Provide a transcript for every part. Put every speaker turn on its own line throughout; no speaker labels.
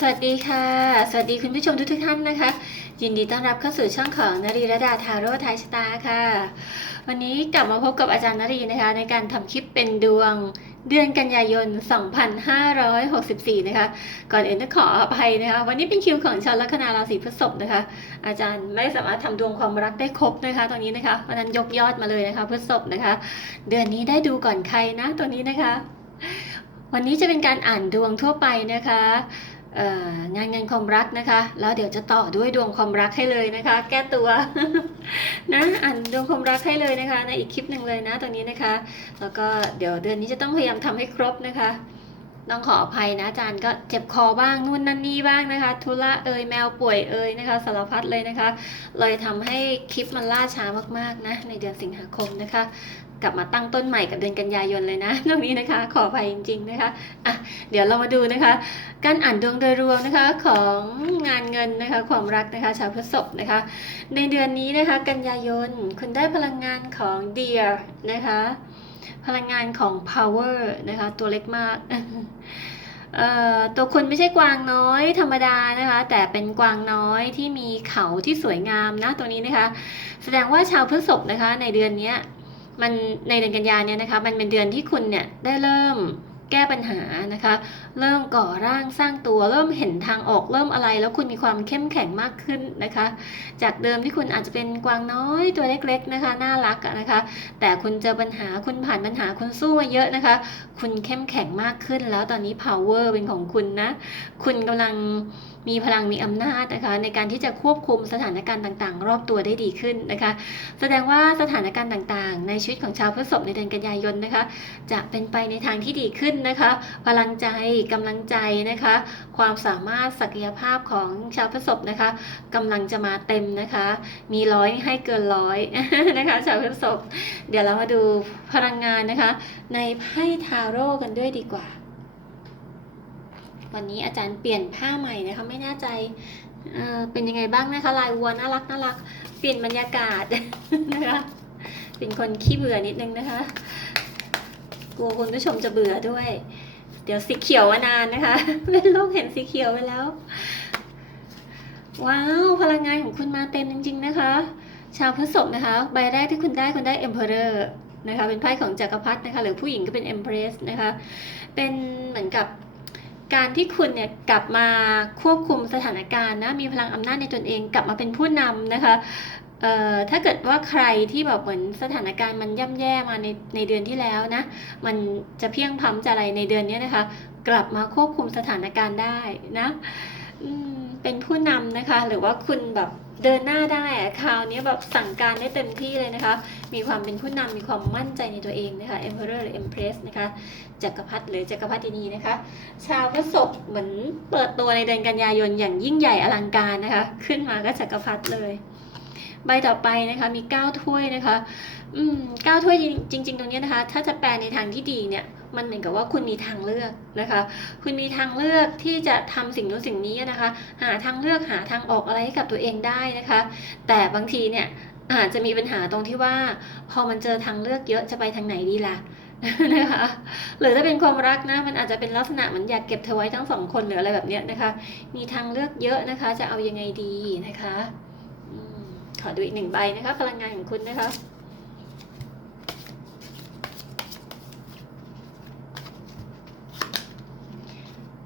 สวัสดีค่ะ สวัสดีคุณผู้ชมทุกทท่านนะคะ ยินดีต้อนรับเข้าสู่ช่องของนรีรดาทาโร่ไทยชตาค่ะ วันนี้กลับมาพบกับอาจารย์นรีนะคะ ในการทำคลิปเป็นดวงเดือนกันยายน 2564 นะคะ ก่อนอื่นต้องขออภัยนะคะ วันนี้เป็นคิวของชาวลัคนาราศีพฤษภนะคะ อาจารย์ไม่สามารถทำดวงความรักได้ครบนะคะตรงนี้นะคะวันนั้นยกยอดมาเลยนะคะพฤษภนะคะ เดือนนี้ได้ดูก่อนใครนะตัวนี้นะคะ วันนี้จะเป็นการอ่านดวงทั่วไปนะคะ งานเงินความรักนะคะ แล้วเดี๋ยวจะต่อด้วยดวงความรักให้เลยนะคะ แก้ตัวนะอ่านดวงความรักให้เลยนะคะ ในอีกคลิปหนึ่งเลยนะตรงนี้นะคะ แล้วก็เดี๋ยวเดือนนี้จะต้องพยายามทำให้ครบนะคะต้องขออภัยนะอาจารย์ก็เจ็บคอบ้างนู่นนั่นนี่บ้างนะคะธุระเอ่ยแมวป่วยเอ่ยนะคะสารพัดเลยนะคะ เลยทำให้คลิปมันล่าช้ามากๆนะในเดือนสิงหาคมนะคะ กลับมาตั้งต้นใหม่กับเดือนกันยายนเลยนะตรงนี้นะคะ ขออภัยจริง ๆนะคะอะเดี๋ยวเรามาดูนะคะ การอ่านดวงโดยรวมนะคะของงานเงินนะคะ ความรักนะคะ ชาวพฤษภนะคะ ในเดือนนี้นะคะ กันยายนคุณได้พลังงานของ Deer นะคะ พลังงานของ Power นะคะ ตัวเล็กมากตัวคุณไม่ใช่กวางน้อยธรรมดานะคะ แต่เป็นกวางน้อยที่มีเขาที่สวยงามนะตัวนี้นะคะ แสดงว่าชาวพฤษภนะคะ ในเดือนเนี้ย มันในเดือนกันยาเนี่ยนะคะมันเป็นเดือนที่คุณเนี่ยได้เริ่ม แก้ปัญหานะคะ เริ่มก่อร่างสร้างตัว เริ่มเห็นทางออกเริ่มอะไร แล้วคุณมีความเข้มแข็งมากขึ้นนะคะ จากเดิมที่คุณอาจจะเป็นกวางน้อยตัวเล็ก ๆนะคะ น่ารักนะคะ แต่คุณเจอปัญหาคุณผ่านปัญหาคุณสู้มาเยอะนะคะ คุณเข้มแข็งมากขึ้น แล้วตอนนี้ power เป็นของคุณนะคุณกำลังมีพลังมีอำนาจนะคะ ในการที่จะควบคุมสถานการณ์ต่างๆ รอบตัวได้ดีขึ้นนะคะ แสดงว่าสถานการณ์ต่างๆ ในชีวิตของชาวพฤษภในเดือนกันยายนนะคะ จะเป็นไปในทางที่ดีขึ้นนะคะ พลังใจกำลังใจนะคะ ความสามารถศักยภาพของชาวพฤษภนะคะกำลังจะมาเต็มนะคะ มีร้อยให้เกินร้อยนะคะ ชาวพฤษภเดี๋ยวเรามาดูพลังงานนะคะ ในไพ่ทาโร่กันด้วยดีกว่าวันนี้อาจารย์เปลี่ยนผ้าใหม่นะคะไม่แน่ใจเเป็นยังไงบ้างนะคะลายวัวน่ารักน่ารัก เปลี่ยนบรรยากาศนะคะเป็นคนขี้เบื่อนิดนึงนะคะ กลัวคุณผู้ชมจะเบื่อด้วย เดี๋ยวสีเขียวมานานนะคะ เป็นโลกเห็นสีเขียวไปแล้ว ว้าว พลังงานของคุณมาเต็มจริง ๆ นะคะ ชาวพฤษภนะคะ ใบแรกที่คุณได้คุณได้ Emperor นะคะ เป็นไพ่ของจักรพรรดินะคะ หรือผู้หญิงก็เป็น Empress นะคะ เป็นเหมือนกับการที่คุณเนี่ยกลับมาควบคุมสถานการณ์นะมีพลังอำนาจในตนเองกลับมาเป็นผู้นำนะคะ เอ่อถ้าเกิดว่าใครที่แบบเหมือนสถานการณ์มันย่ำแย่มาในในเดือนที่แล้วนะ มันจะเพียงพล้ำจะอะไรในเดือนนี้นะคะ กลับมาควบคุมสถานการณ์ได้นะอืมเป็นผู้นำนะคะ หรือว่าคุณแบบเดินหน้าได้อะคราวนี้แบบสั่งการได้เต็มที่เลยนะคะ มีความเป็นผู้นำมีความมั่นใจในตัวเองนะคะ Emperor หรือ Empress นะคะจักรพรรดิหรือจักรพรรดินีนะคะ ชาวพฤษภเหมือนเปิดตัวในเดือนกันยายนอย่างยิ่งใหญ่อลังการนะคะ ขึ้นมาก็จักรพรรดิเลย ใบต่อไปนะคะมี 9 ถ้วยนะคะ อืมเก้าถ้วยจริง ๆ ตรงนี้นะคะ ถ้าจะแปลในทางที่ดีเนี่ยมันเหมือนกับว่าคุณมีทางเลือกนะคะ คุณมีทางเลือกที่จะทำสิ่งนู้นสิ่งนี้นะคะ หาทางเลือกหาทางออกอะไรให้กับตัวเองได้นะคะ แต่บางทีเนี่ยอาจจะมีปัญหาตรงที่ว่า พอมันเจอทางเลือกเยอะจะไปทางไหนดีล่ะนะคะหรือถ้าเป็นความรักนะมันอาจจะเป็นลักษณะเหมือนอยากเก็บเธอไว้ทั้งสองคนหรืออะไรแบบเนี้ยนะคะ มีทางเลือกเยอะนะคะ จะเอายังไงดีนะคะ ขอดูอีกหนึ่งใบนะคะ พลังงานของคุณนะคะ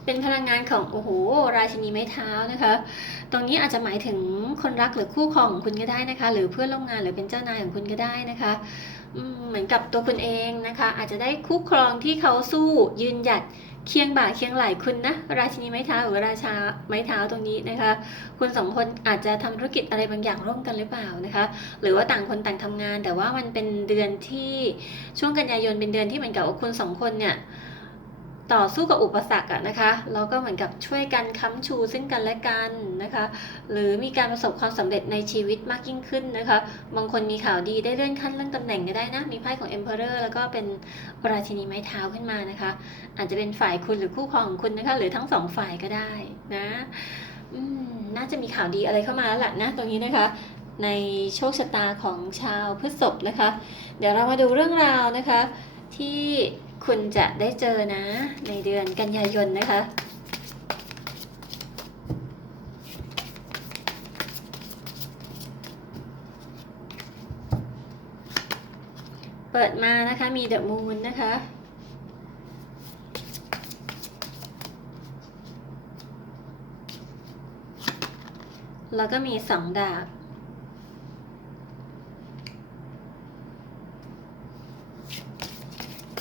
เป็นพลังงานของโอ้โหราชินีไม้เท้านะคะ ตรงนี้อาจจะหมายถึงคนรักหรือคู่ครองของคุณก็ได้นะคะ หรือเพื่อนร่วมงานหรือเป็นเจ้านายของคุณก็ได้นะคะเหมือนกับตัวคุณเองนะคะ อาจจะได้คู่ครองที่เขาสู้ยืนหยัด เคียงบ่าเคียงไหล่คุณนะ ราชินีไม้เท้าหรือราชาไม้เท้าตรงนี้นะคะ คุณสองคนอาจจะทำธุรกิจอะไรบางอย่างร่วมกันหรือเปล่านะคะ หรือว่าต่างคนต่างทำงาน แต่ว่ามันเป็นเดือนที่ช่วงกันยายนเป็นเดือนที่เหมือนกับว่าคุณสองคนเนี่ย ต่อสู้กับอุปสรรคอะนะคะแล้วก็เหมือนกับช่วยกันค้ำชูซึ่งกันและกันนะคะ หรือมีการประสบความสำเร็จในชีวิตมากยิ่งขึ้นนะคะ บางคนมีข่าวดีได้เลื่อนขั้นเลื่อนตำแหน่งก็ได้นะ มีไพ่ของ Emperor แล้วก็เป็นราชินีไม้เท้าขึ้นมานะคะ อาจจะเป็นฝ่ายคุณหรือคู่ครองของคุณนะคะ หรือทั้งสองฝ่ายก็ได้นะอืมน่าจะมีข่าวดีอะไรเข้ามาแล้วล่ะนะตรงนี้นะคะในโชคชะตาของชาวพฤษภนะคะ เดี๋ยวเรามาดูเรื่องราวนะคะที่ คุณจะได้เจอนะ ในเดือนกันยายนนะคะเปิดมานะคะมีเดอะมูนนะคะ แล้วก็มีสองดาบ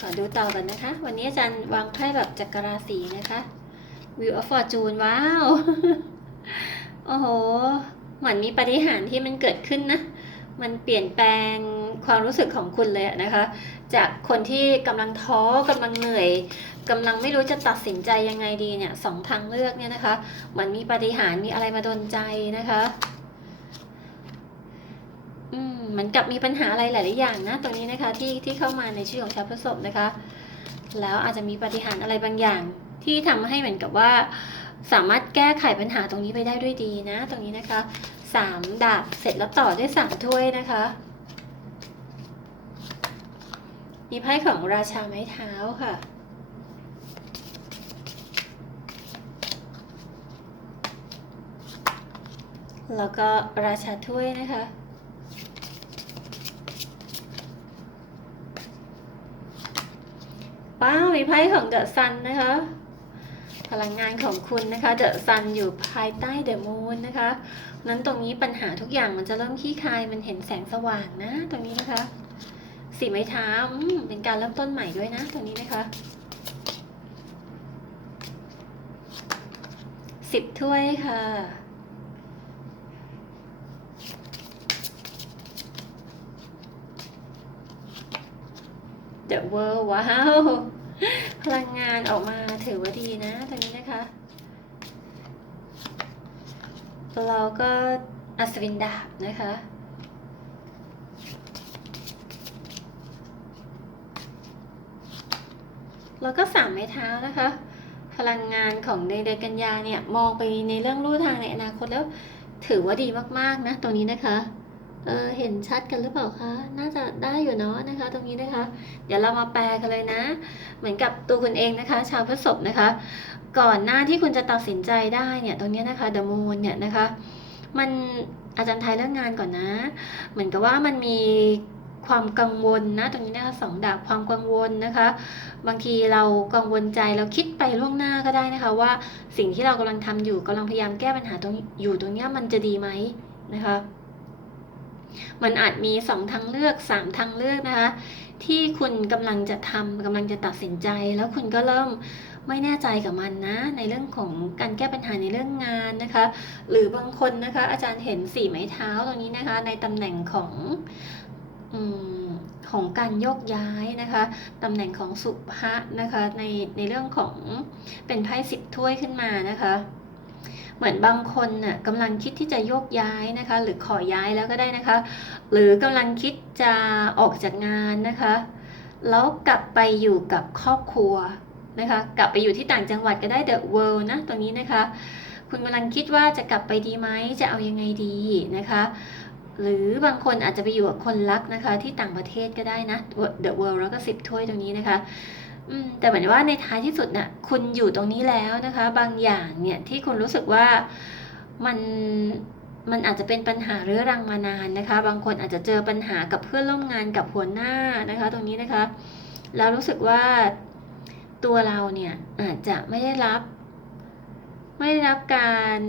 ขอดูต่อกันนะคะ วันนี้อาจารย์วางไพ่แบบจักรราศีนะคะ View of Fortune ว้าว โอ้โห เหมือนมีปาฏิหารย์ที่มันเกิดขึ้นนะ มันเปลี่ยนแปลงความรู้สึกของคุณเลยอะนะคะ จากคนที่กำลังท้อกำลังเหนื่อยกำลังไม่รู้จะตัดสินใจยังไงดีเนี่ยสองทางเลือกเนี่ยนะคะ เหมือนมีปาฏิหารย์มีอะไรมาดนใจนะคะ เหมือนกับมีปัญหาอะไรหลาย ๆ อย่างนะตรงนี้นะคะที่ที่เข้ามาในชีวิตของชาวพฤษภนะคะ แล้วอาจจะมีปฏิหารอะไรบางอย่าง ที่ทำให้เหมือนกับว่า สามารถแก้ไขปัญหาตรงนี้ไปได้ด้วยดีนะ ตรงนี้นะคะสามดาบเสร็จแล้วต่อด้วยสามถ้วยนะคะ มีไพ่ของราชาไม้เท้าค่ะแล้วก็ราชาถ้วยนะคะ ว้าวมีไพ่ของเดอะซันนะคะ พลังงานของคุณนะคะเดอะซันอยู่ภายใต้เดอะมูนนะคะนั้นตรงนี้ปัญหาทุกอย่างมันจะเริ่มขี้คายมันเห็นแสงสว่างนะ ตรงนี้นะคะสีไม้เท้าเป็นการเริ่มต้นใหม่ด้วยนะตรงนี้นะคะสิบถ้วยค่ะ The World ว้าวพลังงานออกมาถือว่าดีนะตรงนี้นะคะ เราก็อัศวินดาบนะคะแล้วก็สามไม้เท้านะคะ พลังงานของในเดือนกันยาเนี่ย มองไปในเรื่องลู่ทางในอนาคตแล้วถือว่าดีมากๆนะ ตรงนี้นะคะ เเห็นชัดกันหรือเปล่าคะ น่าจะได้อยู่เนาะนะคะ ตรงนี้นะคะ เดี๋ยวเรามาแปลกันเลยนะ เหมือนกับตัวคุณเองนะคะ ชาวพฤษภนะคะ ก่อนหน้าที่คุณจะตัดสินใจได้เนี่ย ตรงนี้นะคะ The Moon เนี่ยนะคะ มันอาจารย์ไทยเรื่องงานก่อนนะ เหมือนกับว่ามันมีความกังวลนะตรงนี้นะคะสองดาบความกังวลนะคะ บางทีเรากังวลใจเราคิดไปล่วงหน้าก็ได้นะคะ ว่าสิ่งที่เรากำลังทำอยู่กำลังพยายามแก้ปัญหาตรงอยู่ตรงเนี้ยมันจะดีไหมนะคะ มันอาจมีสองทางเลือกสามทางเลือกนะคะ ที่คุณกำลังจะทำกำลังจะตัดสินใจ แล้วคุณก็เริ่มไม่แน่ใจกับมันนะ ในเรื่องของการแก้ปัญหาในเรื่องงานนะคะ หรือบางคนนะคะ อาจารย์เห็นสี่ไม้เท้าตรงนี้นะคะ ในตำแหน่งของอของการโยกย้ายนะคะตำแหน่งของสุภะนะคะในในเรื่องของเป็นไพ่สิบถ้วยขึ้นมานะคะ เหมือนบางคนน่ะกำลังคิดที่จะโยกย้ายนะคะ หรือขอย้ายแล้วก็ได้นะคะ หรือกำลังคิดจะออกจากงานนะคะ แล้วกลับไปอยู่กับครอบครัวนะคะ กลับไปอยู่ที่ต่างจังหวัดก็ได้ The World นะตรงนี้นะคะ คุณกำลังคิดว่าจะกลับไปดีไหมจะเอายังไงดีนะคะหรือบางคนอาจจะไปอยู่กับคนรักนะคะที่ต่างประเทศก็ได้นะ The World แล้วก็สิบถ้วยตรงนี้นะคะ อืมแต่เหมือนว่าในท้ายที่สุดน่ะคุณอยู่ตรงนี้แล้วนะคะ บางอย่างเนี่ยที่คุณรู้สึกว่ามันมันอาจจะเป็นปัญหาเรื้อรังมานานนะคะ บางคนอาจจะเจอปัญหากับเพื่อนร่วมงานกับหัวหน้านะคะ ตรงนี้นะคะ แล้วรู้สึกว่าตัวเราเนี่ยอาจจะไม่ได้รับ ไม่ได้รับการ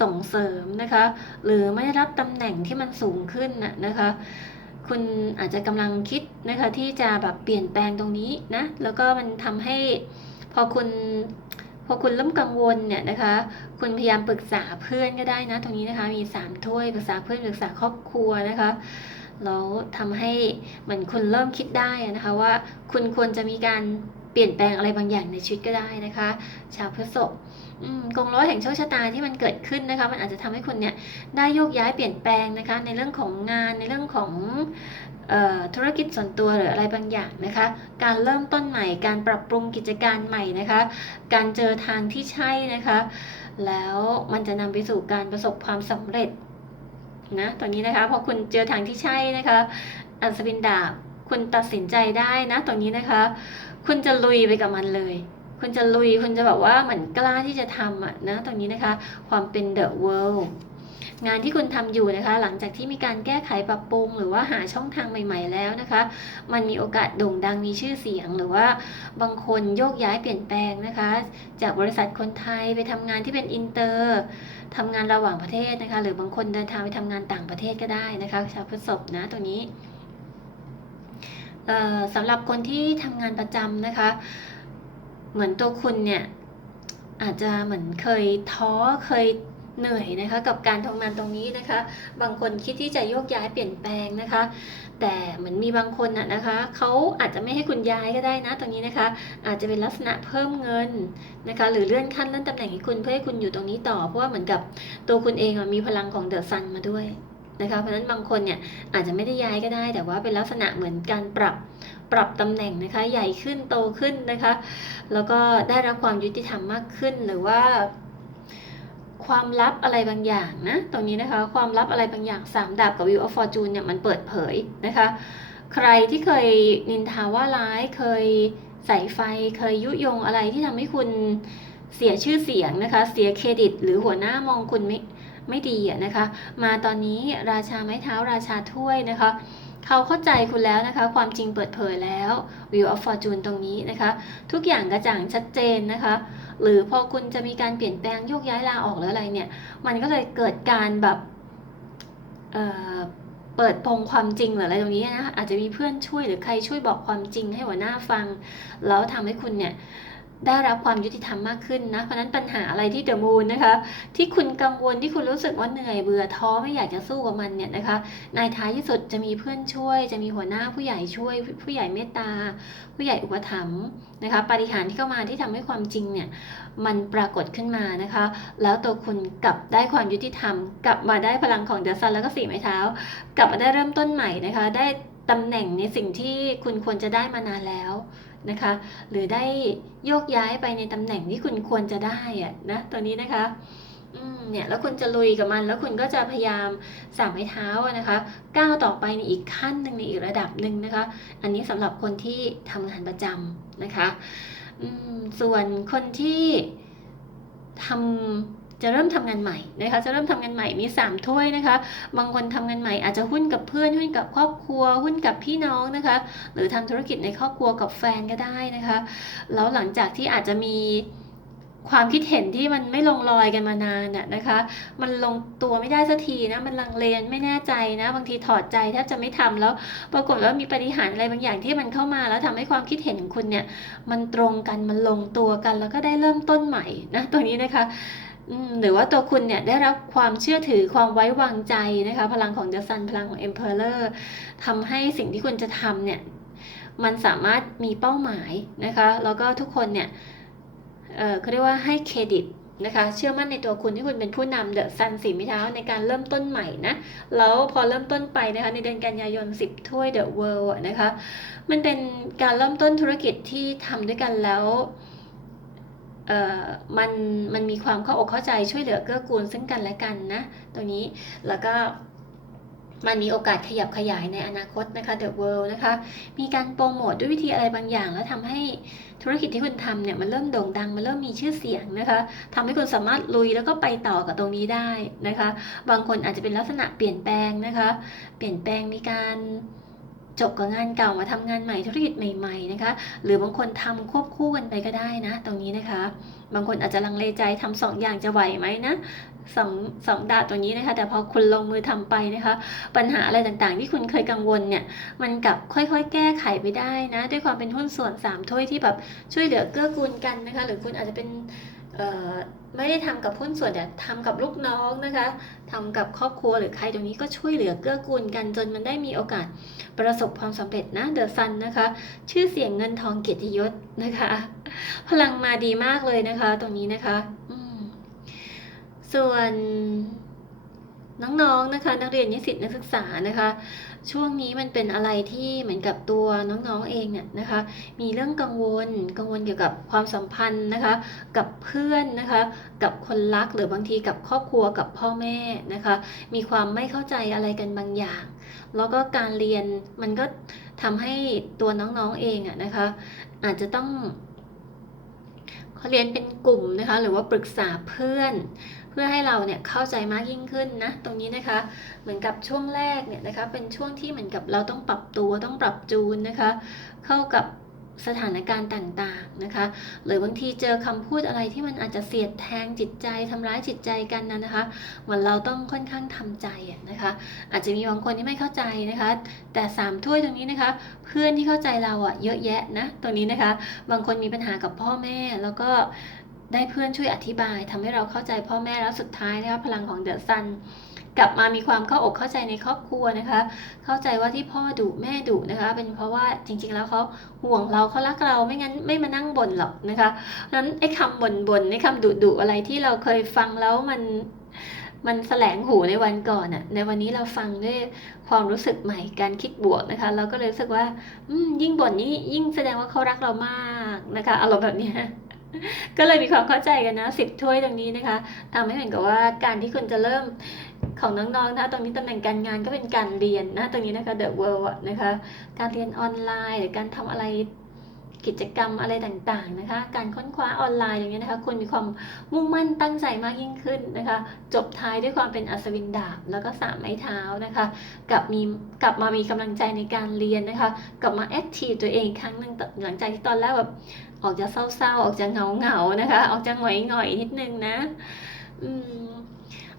ส่งเสริมนะคะ หรือไม่ได้รับตำแหน่งที่มันสูงขึ้นนะนะคะ คุณอาจจะกำลังคิดนะคะที่จะแบบเปลี่ยนแปลงตรงนี้นะแล้วก็มันทำให้พอคุณพอคุณเริ่มกังวลเนี่ยนะคะ คุณพยายามปรึกษาเพื่อนก็ได้นะ ตรงนี้นะคะมีสามถ้วยปรึกษาเพื่อนปรึกษาครอบครัวนะคะแล้วทำให้เหมือนคุณเริ่มคิดได้นะคะว่าคุณควรจะมีการ เปลี่ยนแปลงอะไรบางอย่างในชีวิตก็ได้นะคะ ชาวพฤษภอืมกงล้อแห่งโชคชะตาที่มันเกิดขึ้นนะคะ มันอาจจะทำให้คุณเนี่ยได้โยกย้ายเปลี่ยนแปลงนะคะ ในเรื่องของงานในเรื่องของธุรกิจส่วนตัวหรืออะไรบางอย่างนะคะ การเริ่มต้นใหม่ การปรับปรุงกิจการใหม่นะคะ การเจอทางที่ใช่นะคะ แล้วมันจะนำไปสู่การประสบความสำเร็จนะตรงนี้นะคะพอคุณเจอทางที่ใช่นะคะ อัศวินดาบคุณตัดสินใจได้นะตรงนี้นะคะ คุณจะลุยไปกับมันเลย คุณจะลุย คุณจะแบบว่าเหมือนกล้าที่จะทำอะนะตรงนี้นะคะ ความเป็น the world งานที่คุณทำอยู่นะคะ หลังจากที่มีการแก้ไขปรับปรุง หรือว่าหาช่องทางใหม่ ๆ แล้วนะคะ มันมีโอกาสโด่งดังมีชื่อเสียง หรือว่าบางคนโยกย้ายเปลี่ยนแปลงนะคะ จากบริษัทคนไทยไปทำงานที่เป็นอินเตอร์ทำงานระหว่างประเทศนะคะ หรือบางคนเดินทางไปทำงานต่างประเทศก็ได้นะคะ ชาวพฤษภนะตรงนี้ สำหรับคนที่ทำงานประจำนะคะ เหมือนตัวคุณเนี่ยอาจจะเหมือนเคยท้อเคยเหนื่อยนะคะกับการทำงานตรงนี้นะคะ บางคนคิดที่จะโยกย้ายเปลี่ยนแปลงนะคะ แต่เหมือนมีบางคนนะนะคะเขาอาจจะไม่ให้คุณย้ายก็ได้นะตรงนี้นะคะ อาจจะเป็นลักษณะเพิ่มเงินนะคะ หรือเลื่อนขั้นเลื่อนตำแหน่งให้คุณเพื่อให้คุณอยู่ตรงนี้ต่อเพราะว่าเหมือนกับตัวคุณเองมีพลังของเดอะซันมาด้วย นะคะ เพราะฉะนั้นบางคนเนี่ยอาจจะไม่ได้ย้ายก็ได้ แต่ว่าเป็นลักษณะเหมือนการปรับปรับตำแหน่งนะคะ ใหญ่ขึ้นโตขึ้นนะคะ แล้วก็ได้รับความยุติธรรมมากขึ้นหรือว่าความลับอะไรบางอย่างนะตรงนี้นะคะความลับอะไรบางอย่างสามดาบกับวิวออฟฟอร์จูนเนี่ยมันเปิดเผยนะคะ ใครที่เคยนินทาว่าร้ายเคยใส่ไฟเคยยุยงอะไรที่ทำให้คุณเสียชื่อเสียงนะคะ เสียเครดิต หรือหัวหน้ามองคุณไม่ ไม่ดีอะนะคะ มาตอนนี้ราชาไม้เท้าราชาถ้วยนะคะเขาเข้าใจคุณแล้วนะคะ ความจริงเปิดเผยแล้ว View of Fortune ตรงนี้นะคะ ทุกอย่างกระจ่างชัดเจนนะคะ หรือพอคุณจะมีการเปลี่ยนแปลงโยกย้ายลาออกหรืออะไรเนี่ย มันก็เลยเกิดการแบบเเปิดโปงความจริงหรืออะไรตรงนี้นะอาจจะมีเพื่อนช่วยหรือใครช่วยบอกความจริงให้หัวหน้าฟัง แล้วทำให้คุณเนี่ย ได้รับความยุติธรรมมากขึ้นนะ เพราะนั้นปัญหาอะไรที่เดอะมูนนะคะ ที่คุณกังวลที่คุณรู้สึกว่าเหนื่อยเบื่อท้อไม่อยากจะสู้กับมันเนี่ยนะคะ ในท้ายที่สุดจะมีเพื่อนช่วย จะมีหัวหน้าผู้ใหญ่ช่วย ผู้ใหญ่เมตตา ผู้ใหญ่อุปถัมภ์นะคะปาฏิหาริย์ที่เข้ามาที่ทำให้ความจริงเนี่ยมันปรากฏขึ้นมานะคะ แล้วตัวคุณกลับได้ความยุติธรรม กลับมาได้พลังของเดอะซันแล้วก็สี่ไม้เท้า กลับมาได้เริ่มต้นใหม่นะคะ ได้ตำแหน่งในสิ่งที่คุณควรจะได้มานานแล้ว นะคะ หรือได้โยกย้ายไปในตำแหน่งที่คุณควรจะได้อะนะตัวนี้นะคะเนี่ยแล้วคุณจะลุยกับมัน แล้วคุณก็จะพยายามสามไม้เท้านะคะก้าวต่อไปในอีกขั้นหนึ่งในอีกระดับหนึ่งนะคะ อันนี้สำหรับคนที่ทำงานประจำนะคะส่วนคนที่ทำ จะเริ่มทำงานใหม่นะคะ จะเริ่มทำงานใหม่มี 3 ถ้วยนะคะ บางคนทำงานใหม่อาจจะหุ้นกับเพื่อน หุ้นกับครอบครัว หุ้นกับพี่น้องนะคะ หรือทำธุรกิจในครอบครัวกับแฟนก็ได้นะคะ แล้วหลังจากที่อาจจะมีความคิดเห็นที่มันไม่ลงรอยกันมานานน่ะนะคะ มันลงตัวไม่ได้สักทีนะ มันลังเลไม่แน่ใจนะ บางทีถอดใจแทบจะไม่ทำแล้ว ปรากฏว่ามีปฏิหารย์อะไรบางอย่างที่มันเข้ามาแล้วทำให้ความคิดเห็นของคุณเนี่ย มันตรงกัน มันลงตัวกัน แล้วก็ได้เริ่มต้นใหม่นะ ตัวนี้นะคะ หรือว่าตัวคุณเนี่ยได้รับความเชื่อถือความไว้วางใจนะคะ พลังของ The Sun พลังของ Emperor ทำให้สิ่งที่คุณจะทำเนี่ย มันสามารถมีเป้าหมายนะคะ แล้วก็ทุกคนเนี่ยเอ่อเขาเรียกว่าให้เครดิตนะคะเชื่อมั่นในตัวคุณที่คุณเป็นผู้นำเดอะซันสีมิเท้าในการเริ่มต้นใหม่นะแล้วพอเริ่มต้นไปนะคะในเดือนกันยายน 10 ถ้วยเดอะเวิลด์นะคะมันเป็นการเริ่มต้นธุรกิจที่ทำด้วยกันแล้ว มันมันมีความเข้าอกเข้าใจช่วยเหลือเกื้อกูลซึ่งกันและกันนะตรงนี้แล้วก็มันมีโอกาสขยับขยายในอนาคตนะคะ The World นะคะ มีการโปรโมทด้วยวิธีอะไรบางอย่าง แล้วทำให้ธุรกิจที่คุณทำเนี่ยมันเริ่มโด่งดัง มันเริ่มมีชื่อเสียงนะคะทำให้คุณสามารถลุยแล้วก็ไปต่อกับตรงนี้ได้นะคะ บางคนอาจจะเป็นลักษณะเปลี่ยนแปลงนะคะ เปลี่ยนแปลงมีการ จบกับงานเก่ามาทำงานใหม่ธุรกิจใหม่ๆนะคะ หรือบางคนทำควบคู่กันไปก็ได้นะ ตรงนี้นะคะ บางคนอาจจะลังเลใจทำสองอย่างจะไหวไหมนะสองสองดาบตัวนี้นะคะ แต่พอคุณลงมือทำไปนะคะ ปัญหาอะไรต่างๆ ที่คุณเคยกังวลเนี่ย มันกลับค่อยๆ แก้ไขไปได้นะ ด้วยความเป็นหุ้นส่วนสามถ้วยที่แบบช่วยเหลือเกื้อกูลกันนะคะ หรือคุณอาจจะเป็น ไม่ได้ทำกับหุ้นส่วนแต่ทำกับลูกน้องนะคะทำกับครอบครัวหรือใครตรงนี้ก็ช่วยเหลือเกื้อกูลกันจนมันได้มีโอกาสประสบความสำเร็จนะเดอะซันนะคะ ชื่อเสียงเงินทองเกียรติยศนะคะ พลังมาดีมากเลยนะคะ ตรงนี้นะคะส่วนน้องๆนะคะ นักเรียนนิสิตนักศึกษานะคะ ช่วงนี้มันเป็นอะไรที่เหมือนกับตัวน้องๆเองเนี่ยนะคะ มีเรื่องกังวลกังวลเกี่ยวกับความสัมพันธ์นะคะ กับเพื่อนนะคะ กับคนรักหรือบางทีกับครอบครัวกับพ่อแม่นะคะ มีความไม่เข้าใจอะไรกันบางอย่าง แล้วก็การเรียนมันก็ทำให้ตัวน้องๆเองอะนะคะ อาจจะต้องเขาเรียนเป็นกลุ่มนะคะ หรือว่าปรึกษาเพื่อน เพื่อให้เราเนี่ยเข้าใจมากยิ่งขึ้นนะตรงนี้นะคะ เหมือนกับช่วงแรกเนี่ยนะคะ เป็นช่วงที่เหมือนกับเราต้องปรับตัวต้องปรับจูนนะคะ เข้ากับสถานการณ์ต่างๆนะคะ หรือบางทีเจอคำพูดอะไรที่มันอาจจะเสียดแทงจิตใจทำร้ายจิตใจกันนะนะคะเหมือนเราต้องค่อนข้างทำใจนะคะ อาจจะมีบางคนที่ไม่เข้าใจนะคะ แต่สามถ้วยตรงนี้นะคะ เพื่อนที่เข้าใจเราอะเยอะแยะนะตรงนี้นะคะ บางคนมีปัญหากับพ่อแม่แล้วก็ ได้เพื่อนช่วยอธิบายทำให้เราเข้าใจพ่อแม่แล้วสุดท้ายนะคะพลังของเดอะซันกลับมามีความเข้าอกเข้าใจในครอบครัวนะคะ เข้าใจว่าที่พ่อดุแม่ดุนะคะ เป็นเพราะว่าจริงๆแล้วเขาห่วงเราเขารักเราไม่งั้นไม่มานั่งบ่นหรอกนะคะนั้นไอ้คำบ่นบ่นไอ้คำดุดุอะไรที่เราเคยฟังแล้วมันมันแสลงหูในวันก่อนอะในวันนี้เราฟังด้วยความรู้สึกใหม่การคิดบวกนะคะ เราก็เลยรู้สึกว่ายิ่งบ่นยิ่งยิ่งแสดงว่าเขารักเรามากนะคะอารมณ์แบบนี้ ก็เลยมีความเข้าใจกันนะสิบถ้วยตรงนี้นะคะทำให้เหมือนกับว่าการที่คุณจะเริ่มของน้องๆนะตรงนี้ตำแหน่งการงานก็เป็นการเรียนนะตรงนี้นะคะ The World นะคะ การเรียนออนไลน์ หรือการทำอะไรกิจกรรมอะไรต่างๆนะคะ การค้นคว้าออนไลน์อย่างเงี้ยนะคะคุณมีความมุ่งมั่นตั้งใจมากยิ่งขึ้นนะคะ จบท้ายด้วยความเป็นอัศวินดาบ แล้วก็สามไม้เท้านะคะกลับมีกลับมามีกำลังใจในการเรียนนะคะ กลับมาแอคทีฟตัวเองครั้งหนึ่งหลังจากที่ตอนแรกแบบ ออกจะเศร้าๆ ออกจะเหงาๆนะคะ ออกจะหงอยๆ นิดนึงนะอืม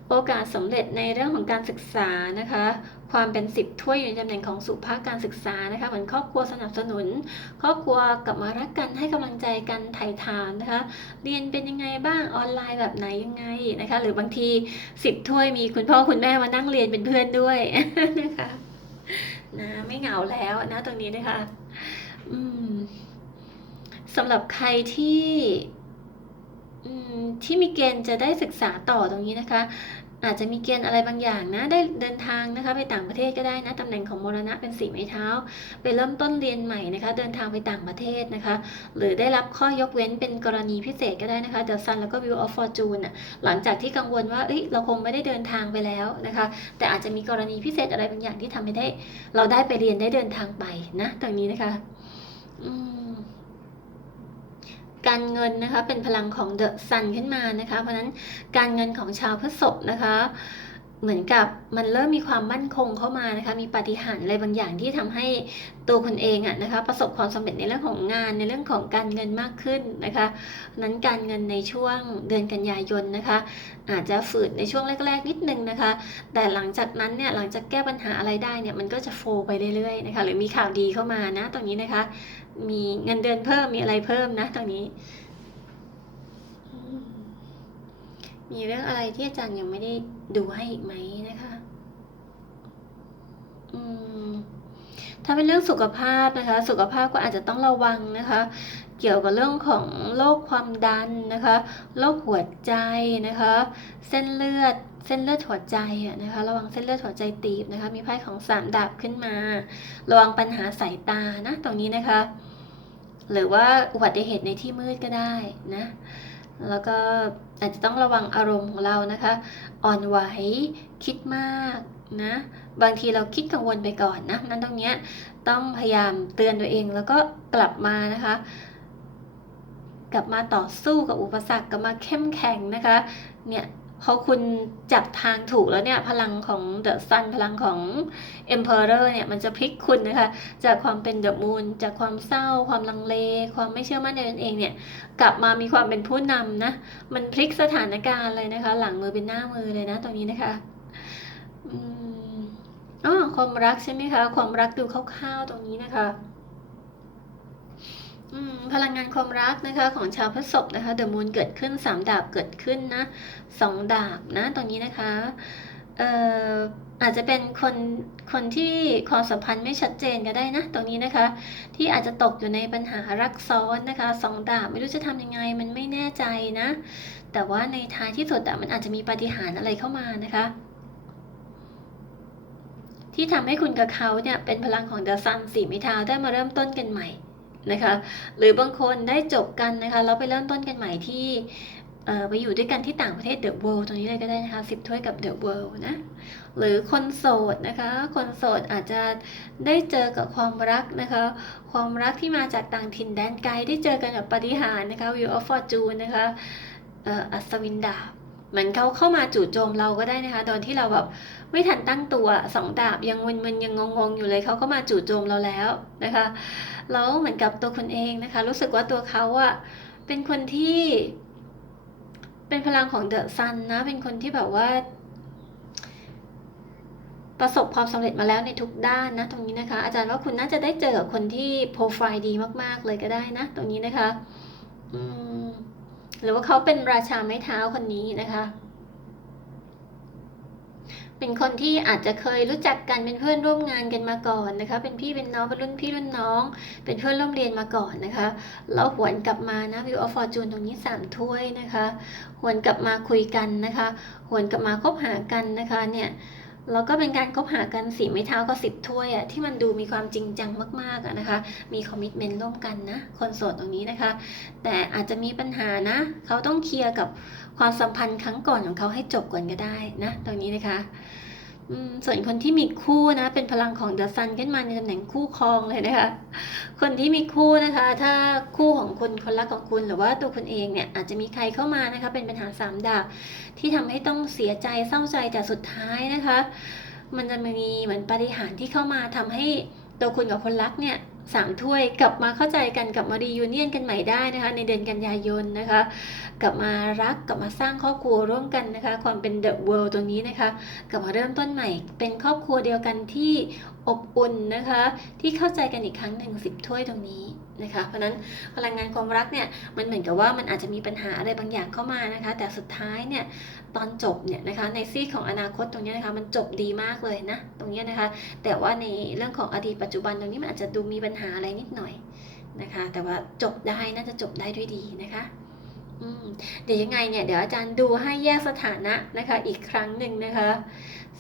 โอกาสสำเร็จในเรื่องของการศึกษานะคะ ความเป็นสิบถ้วยอยู่ในตำแหน่งของสุภาพการศึกษานะคะ เหมือนครอบครัวสนับสนุน ครอบครัวกลับมารักกันให้กำลังใจกันไถ่ถามนะคะ เรียนเป็นยังไงบ้างออนไลน์แบบไหนยังไงนะคะ หรือบางทีสิบถ้วยมีคุณพ่อคุณแม่มานั่งเรียนเป็นเพื่อนด้วยนะคะนะไม่เหงาแล้วนะตรงนี้นะคะ อืม สำหรับใครที่ที่มีเกณฑ์จะได้ศึกษาต่อตรงนี้นะคะ อาจจะมีเกณฑ์อะไรบางอย่างนะ ได้เดินทางนะคะ ไปต่างประเทศก็ได้นะตำแหน่งของมรณะเป็นสีไม้เท้า ไปเริ่มต้นเรียนใหม่นะคะ เดินทางไปต่างประเทศนะคะ หรือได้รับข้อยกเว้นเป็นกรณีพิเศษก็ได้นะคะ The Sun แล้วก็ View of Fortune น่ะหลังจากที่กังวลว่าเอ้ยเราคงไม่ได้เดินทางไปแล้วนะคะ แต่อาจจะมีกรณีพิเศษอะไรบางอย่างที่ทำให้ได้ เราได้ไปเรียนได้เดินทางไปนะตรงนี้นะคะ อืม การเงินนะคะเป็นพลังของเดอะซันขึ้นมานะคะ เพราะนั้นการเงินของชาวพฤษภนะคะเหมือนกับมันเริ่มมีความมั่นคงเข้ามานะคะมีปฏิหารอะไรบางอย่างที่ทำให้ตัวคุณเองอะนะคะประสบความสำเร็จในเรื่องของงานในเรื่องของการเงินมากขึ้นนะคะนั้นการเงินในช่วงเดือนกันยายนนะคะอาจจะฝืดในช่วงแรก ๆ นิดนึงนะคะ แต่หลังจากนั้นเนี่ยหลังจากแก้ปัญหาอะไรได้เนี่ยมันก็จะโฟว์ไปเรื่อยๆนะคะหรือมีข่าวดีเข้ามานะตรงนี้นะคะ มีเงินเดือนเพิ่มมีอะไรเพิ่มนะตรงนี้มมีเรื่องอะไรที่อาจารย์ยังไม่ได้ดูให้อีกไหมนะคะ อืมถ้าเป็นเรื่องสุขภาพนะคะ สุขภาพก็อาจจะต้องระวังนะคะ เกี่ยวกับเรื่องของโรคความดันนะคะโรคหัวใจนะคะ เส้นเลือด เส้นเลือดหัวใจอะนะคะ ระวังเส้นเลือดหัวใจตีบนะคะ มีไพ่ของสามดาบขึ้นมา ระวังปัญหาสายตานะตรงนี้นะคะ หรือว่าอุบัติเหตุในที่มืดก็ได้นะ แล้วก็อาจจะต้องระวังอารมณ์ของเรานะคะ อ่อนไหว คิดมากนะ บางทีเราคิดกังวลไปก่อนนะ นั้นตรงเนี้ยต้องพยายามเตือนตัวเองแล้วก็กลับมานะคะกลับมาต่อสู้กับอุปสรรคกลับมาเข้มแข็งนะคะ เนี่ย พอคุณจับทางถูกแล้วเนี่ย พลังของ The Sun พลังของ Emperor เรอร์เนี่ย มันจะพลิกคุณนะคะ จากความเป็น The Moon จากความเศร้า ความลังเล ความไม่เชื่อมั่นในตนเองเนี่ย กลับมามีความเป็นผู้นำนะ มันพลิกสถานการณ์เลยนะคะ หลังมือเป็นหน้ามือเลยนะตรงนี้นะคะอ๋อความรักใช่ไหมคะ ความรักดูคร่าวๆตรงนี้นะคะ พลังงานความรักนะคะของชาวพฤษภนะคะเดอะมูนเกิดขึ้นสามดาบเกิดขึ้นนะสองดาบนะตรงนี้นะคะเอ่ออาจจะเป็นคนคนที่ความสัมพันธ์ไม่ชัดเจนก็ได้นะตรงนี้นะคะ ที่อาจจะตกอยู่ในปัญหารักซ้อนนะคะสองดาบไม่รู้จะทำยังไงมันไม่แน่ใจนะ แต่ว่าในท้ายที่สุดอะมันอาจจะมีปาฏิหาริย์อะไรเข้ามานะคะ ที่ทำให้คุณกับเขาเนี่ยเป็นพลังของเดอะซันสีม้เท้าได้มาเริ่มต้นกันใหม่ นะคะหรือบางคนได้จบกันนะคะแล้วไปเริ่มต้นกันใหม่ที่ไปอยู่ด้วยกันที่ต่างประเทศเดอะเวิลด์ตรงนี้เลยก็ได้นะคะสิบถ้วยกับเดอะเวิลด์นะหรือคนโสดนะคะ คนโสดอาจจะได้เจอกับความรักนะคะ ความรักที่มาจากต่างถิ่นแดนไกลได้เจอกันกับปฏิหารนะคะ View of Fortune นะคะอัศวินดาบเหมือนเขาเข้ามาจู่โจมเราก็ได้นะคะโดยที่เราแบบไม่ทันตั้งตัวสองดาบยังมึนๆยังงงๆอยู่เลยเขาก็มาจู่โจมเราแล้วนะคะ แล้วเหมือนกับตัวคุณเองนะคะ รู้สึกว่าตัวเขาอะเป็นคนที่ เป็นพลังของเดอะซันนะ เป็นคนที่แบบว่า ประสบความสำเร็จมาแล้วในทุกด้านนะ ตรงนี้นะคะ อาจารย์ว่าคุณน่าจะได้เจอกับคนที่โปรไฟล์ดีมาก ๆ เลยก็ได้นะ ตรงนี้นะคะ อืมหรือว่าเขาเป็นราชาไม้เท้าคนนี้นะคะ เป็นคนที่อาจจะเคยรู้จักกันเป็นเพื่อนร่วมงานกันมาก่อนนะคะ เป็นพี่เป็นน้องเป็นรุ่นพี่รุ่นน้อง เป็นเพื่อนร่วมเรียนมาก่อนนะคะแล้วหวนกลับมานะวิวออฟฟอร์จูนตรงนี้สามถ้วยนะคะหวนกลับมาคุยกันนะคะหวนกลับมาคบหากันนะคะเนี่ยแล้วก็เป็นการคบหากันสีไม้เท้ากับสิบถ้วยอะที่มันดูมีความจริงจังมากๆอะนะคะ มีคอมมิชเมนต์ร่วมกันนะ คนโสดตรงนี้นะคะ แต่อาจจะมีปัญหานะ เขาต้องเคลียร์กับ ความสัมพันธ์ครั้งก่อนของเขาให้จบก่อนก็ได้นะ ตรงนี้นะคะส่วนคนที่มีคู่นะ เป็นพลังของเดอะซันขึ้นมาในตำแหน่งคู่ครองเลยนะคะ คนที่มีคู่นะคะ ถ้าคู่ของคุณคนรักของคุณหรือว่าตัวคุณเองเนี่ยอาจจะมีใครเข้ามานะคะ เป็นปัญหาสามดาบที่ทำให้ต้องเสียใจเศร้าใจแต่สุดท้ายนะคะ มันจะมีเหมือนปาฏิหารที่เข้ามาทำให้ตัวคุณกับคนรักเนี่ย สามถ้วยกลับมาเข้าใจกันกลับมารียูเนียนกันใหม่ได้นะคะ ในเดือนกันยายนนะคะ กลับมารักกลับมาสร้างครอบครัวร่วมกันนะคะ ความเป็นเดอะเวิลด์ตรงนี้นะคะ กลับมาเริ่มต้นใหม่ เป็นครอบครัวเดียวกันที่ อบอุ่นนะคะ ที่เข้าใจกันอีกครั้งหนึ่งสิบถ้วยตรงนี้นะคะ เพราะนั้นพลังงานความรักเนี่ยมันเหมือนกับว่ามันอาจจะมีปัญหาอะไรบางอย่างเข้ามานะคะ แต่สุดท้ายเนี่ยตอนจบเนี่ยนะคะในซีของอนาคตตรงนี้นะคะมันจบดีมากเลยนะตรงนี้นะคะ แต่ว่าในเรื่องของอดีตปัจจุบันตรงนี้มันอาจจะดูมีปัญหาอะไรนิดหน่อยนะคะ แต่ว่าจบได้น่าจะจบได้ด้วยดีนะคะเดี๋ยวยังไงเนี่ยเดี๋ยวอาจารย์ดูให้แยกสถานะนะคะอีกครั้งหนึ่งนะคะ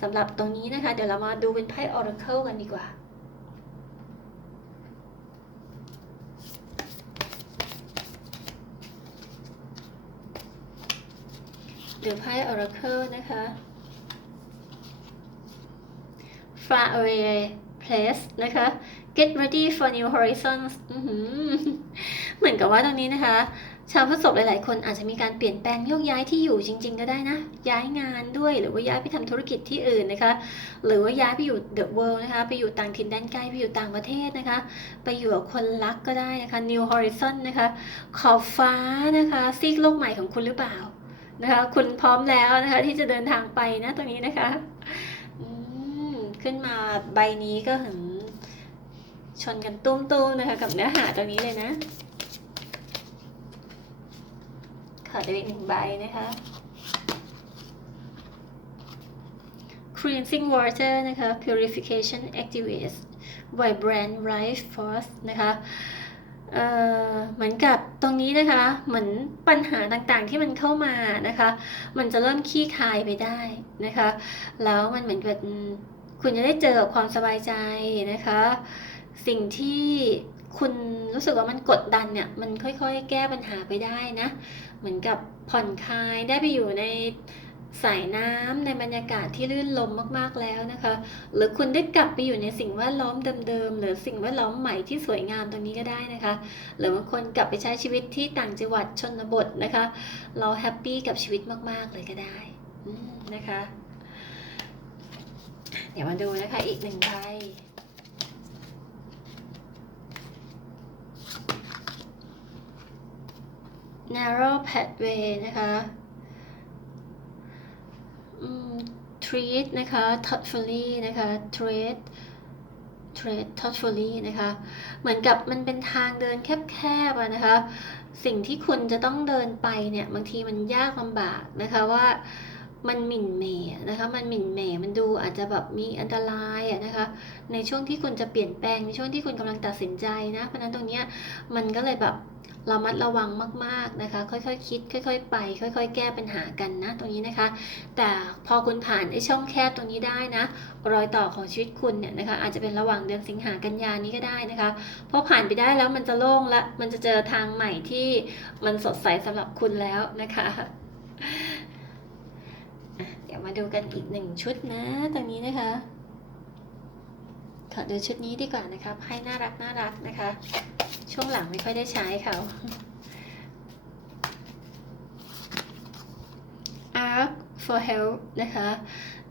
สำหรับตรงนี้นะคะ เดี๋ยวเรามาดูเป็นไพ่ Oracle กันดีกว่าหรือไพ่ Oracle นะคะ far away place นะคะ get ready for new horizons เหมือนกับว่าตรงนี้นะคะ ชาวพฤษภหลาย ๆ คนอาจจะมีการเปลี่ยนแปลงโยกย้ายที่อยู่จริง ๆ ก็ได้นะ ย้ายงานด้วยหรือว่าย้ายไปทำธุรกิจที่อื่นนะคะ หรือว่าย้ายไปอยู่ the world นะคะ ไปอยู่ต่างถิ่นแดนไกลไปอยู่ต่างประเทศนะคะ ไปอยู่กับคนรักก็ได้นะคะ new horizon นะคะ ขอบฟ้านะคะ ซีกโลกใหม่ของคุณหรือเปล่านะคะ คุณพร้อมแล้วนะคะ ที่จะเดินทางไปนะตรงนี้นะคะอืมขึ้นมาใบนี้ก็ถึงชนกันตุ้มๆนะคะ กับเนื้อหาตรงนี้เลยนะ ขอดูอีกหนึ่งใบนะคะ cleansing water นะคะ purification activist vibrant life force นะคะเอ่อเหมือนกับตรงนี้นะคะ เหมือนปัญหาต่างๆที่มันเข้ามานะคะ มันจะเริ่มขี้คายไปได้นะคะ แล้วมันเหมือนแบบคุณจะได้เจอความสบายใจนะคะ สิ่งที่คุณรู้สึกว่ามันกดดันเนี่ย มันค่อยๆ แก้ปัญหาไปได้นะ เหมือนกับผ่อนคลายได้ไปอยู่ในสายน้ำในบรรยากาศที่ลื่นลมมากๆแล้วนะคะ หรือคุณได้กลับไปอยู่ในสิ่งแวดล้อมเดิมๆ หรือสิ่งแวดล้อมใหม่ที่สวยงามตรงนี้ก็ได้นะคะ หรือบางคนกลับไปใช้ชีวิตที่ต่างจังหวัดชนบทนะคะ เราแฮปปี้กับชีวิตมากๆเลยก็ได้นะคะ เดี๋ยวมาดูนะคะอีกหนึ่งใบ narrow pathway นะคะ treat นะคะ thoughtfully นะคะ treat treat thoughtfully นะคะ เหมือนกับมันเป็นทางเดินแคบๆนะคะ สิ่งที่คุณจะต้องเดินไปเนี่ย บางทีมันยากลำบากนะคะว่า มันหมิ่นเหม่อะนะคะมันหมิ่นเหม่มันดูอาจจะแบบมีอันตรายนะคะ ในช่วงที่คุณจะเปลี่ยนแปลงในช่วงที่คุณกำลังตัดสินใจนะเพราะนั้นตรงนี้มันก็เลยแบบระมัดระวังมากๆนะคะ ค่อยๆคคิด ค่อย ๆ ไป ค่อย ๆ แก้ปัญหากันนะ ตรงนี้นะคะ แต่พอคุณผ่านไอ้ช่องแคบตรงนี้ได้นะ รอยต่อของชีวิตคุณเนี่ยนะคะ อาจจะเป็นระหว่างเดือนสิงหากันยานี้ก็ได้นะคะพอผ่านไปได้แล้วมันจะโล่งละ มันจะเจอทางใหม่ที่มันสดใสสำหรับคุณแล้วนะคะ ดี๋ยวมาดูกันอีกหนึ่งชุดนะ ตรงนี้นะคะขอดูชุดนี้ดีกว่านะคะไพ่น่ารักน่ารักนะคะ ช่วงหลังไม่ค่อยได้ใช้เขาอาร์ for help นะคะ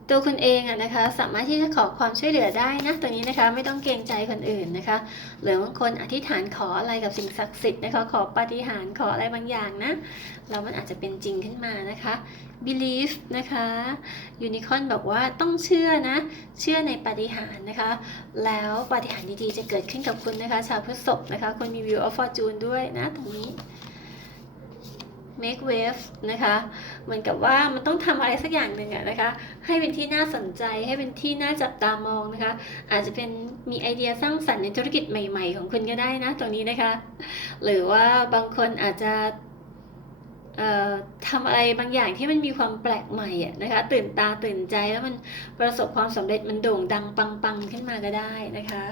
ตัวคุณเองอะนะคะสามารถที่จะขอความช่วยเหลือได้นะตัวนี้นะคะไม่ต้องเกรงใจคนอื่นนะคะหรือบางคนอธิษฐานขออะไรกับสิ่งศักดิ์สิทธิ์นะคะขอปาฏิหาริย์ขออะไรบางอย่างนะแล้วมันอาจจะเป็นจริงขึ้นมานะคะ believe นะคะยูนิคอนบอกว่าต้องเชื่อนะ เชื่อในปาฏิหาริย์นะคะ แล้วปาฏิหาริย์ดีๆจะเกิดขึ้นกับคุณนะคะ ชาวพฤษภนะคะคนมี view of fortune ด้วยนะตรงนี้ make wave นะคะเหมือนกับว่ามันต้องทำอะไรสักอย่างหนึ่งอะนะคะ ให้เป็นที่น่าสนใจให้เป็นที่น่าจับตามองนะคะ อาจจะเป็นมีไอเดียสร้างสรรค์ในธุรกิจใหม่ ๆ ของคุณก็ได้นะตรงนี้นะคะ หรือว่าบางคนอาจจะเอ่อทำอะไรบางอย่างที่มันมีความแปลกใหม่อะนะคะ ตื่นตาตื่นใจแล้วมันประสบความสำเร็จมันโด่งดังปังๆขึ้นมาก็ได้นะคะ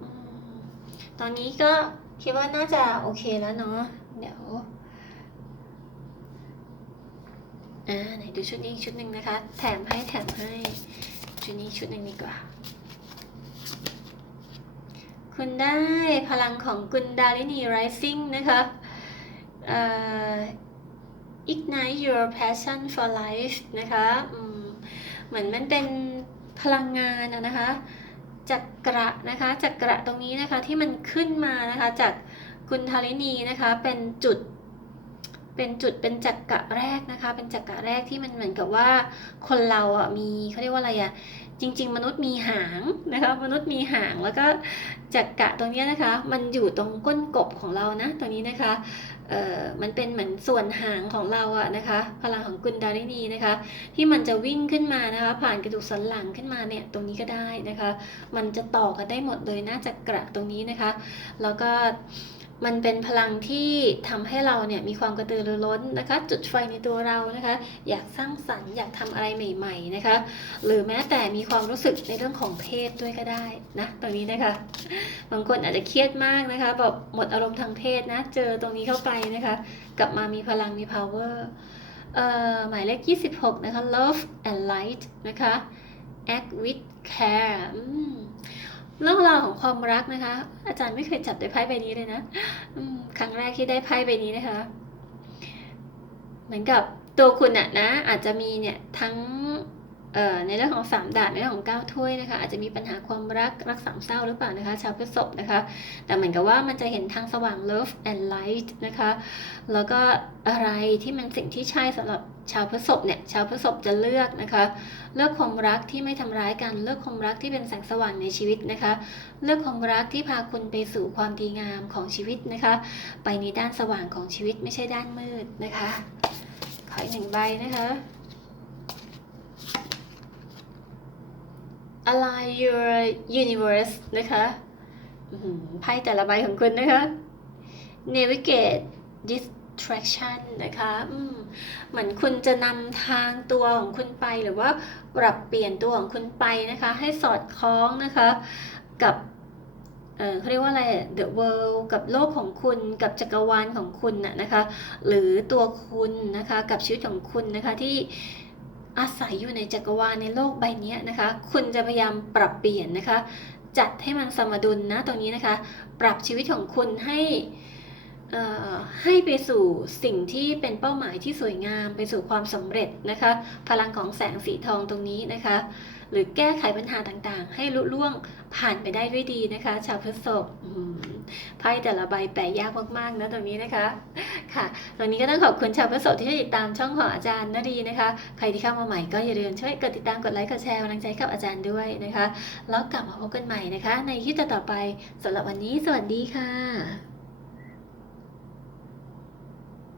อืม ตอนนี้ก็คิดว่าน่าจะโอเคแล้วเนาะเดี๋ยวอ่าไหนดูชุดนี้ชุดหนึ่งนะคะ แถมให้แถมให้ชุดนี้ชุดหนึ่งดีกว่า คุณได้พลังของกุนดาลินี rising นะคะเอ่อ ignite your passion for life นะคะเหมือนมันเป็นพลังงานอะนะคะ จักระนะคะจักระตรงนี้นะคะที่มันขึ้นมานะคะจากกุนทารินีนะคะเป็นจุดเป็นจุดเป็นจักระแรกนะคะ เป็นจักระแรกที่มันเหมือนกับว่าคนเราอะมีเขาเรียกว่าอะไรอะจริง ๆ มนุษย์มีหางนะคะมนุษย์มีหางแล้วก็จักระตรงนี้นะคะ มันอยู่ตรงก้นกบของเรานะตรงนี้นะคะ มันเป็นเหมือนส่วนหางของเราอะนะคะ พลังของกุนดารินีนะคะ ที่มันจะวิ่งขึ้นมานะคะ ผ่านกระดูกสันหลังขึ้นมาเนี่ยตรงนี้ก็ได้นะคะ มันจะต่อกันได้หมดเลยน่าจะกระตรงนี้นะคะ แล้วก็ มันเป็นพลังที่ทำให้เราเนี่ยมีความกระตือรือร้นนะคะ จุดไฟในตัวเรานะคะ อยากสร้างสรรค์อยากทำอะไรใหม่ ๆนะคะ หรือแม้แต่มีความรู้สึกในเรื่องของเพศด้วยก็ได้นะตรงนี้นะคะบางคนอาจจะเครียดมากนะคะแบบหมดอารมณ์ทางเพศนะ เจอตรงนี้เข้าไปนะคะ กลับมามีพลังมี power เอ่อหมายเลข 26 นะคะ love and light นะคะ act with care อืม เรื่องราวของความรักนะคะ อาจารย์ไม่เคยจับได้ไพ่ใบนี้เลยนะครั้งแรกที่ได้ไพ่ใบนี้นะคะ เหมือนกับตัวคุณอะนะ อาจจะมีเนี่ยทั้ง ในเรื่องของสามดาบในเรื่องของเก้าถ้วยนะคะอาจจะมีปัญหาความรักรักสามเศร้าหรือเปล่านะคะ ชาวพฤษภนะคะ แต่เหมือนกับว่ามันจะเห็นทางสว่าง love and light นะคะ แล้วก็อะไรที่มันสิ่งที่ใช่สำหรับชาวพฤษภเนี่ยชาวพฤษภจะเลือกนะคะ เลือกความรักที่ไม่ทำร้ายกัน เลือกความรักที่เป็นแสงสว่างในชีวิตนะคะ เลือกความรักที่พาคุณไปสู่ความดีงามของชีวิตนะคะ ไปในด้านสว่างของชีวิตไม่ใช่ด้านมืดนะคะ ขออีกหนึ่งใบนะคะ Align your universe นะคะอื้อหือไพ่แต่ละใบของคุณนะคะ navigate distraction นะคะอืมเหมือนคุณจะนำทางตัวของคุณไปหรือว่าปรับเปลี่ยนตัวของคุณไปนะคะ ให้สอดคล้องนะคะ กับเอ่อเขาเรียกว่าอะไร the world กับโลกของคุณ กับจักรวาลของคุณน่ะนะคะ หรือตัวคุณนะคะ กับชีวิตของคุณนะคะที่ อาศัยอยู่ในจักรวาลในโลกใบนี้นะคะ คุณจะพยายามปรับเปลี่ยนนะคะ จัดให้มันสมดุลนะตรงนี้นะคะ ปรับชีวิตของคุณให้เอ่อให้ไปสู่สิ่งที่เป็นเป้าหมายที่สวยงาม ไปสู่ความสำเร็จนะคะ พลังของแสงสีทองตรงนี้นะคะ หรือแก้ไขปัญหาต่างๆ ให้ลุล่วงผ่านไปได้ด้วยดีนะคะ ชาวพฤษภไพ่แต่ละใบแปลยากมากๆนะตรงนี้นะคะ ค่ะตรงนี้ก็ต้องขอบคุณชาวพฤษภที่ติดตามช่องของอาจารย์นรีนะคะ ใครที่เข้ามาใหม่ก็อย่าลืมช่วยกดติดตามกดไลค์กดแชร์กำลังใจให้กับอาจารย์ด้วยนะคะ แล้วกลับมาพบกันใหม่นะคะ ในคลิปต่อๆไปสำหรับวันนี้สวัสดีค่ะ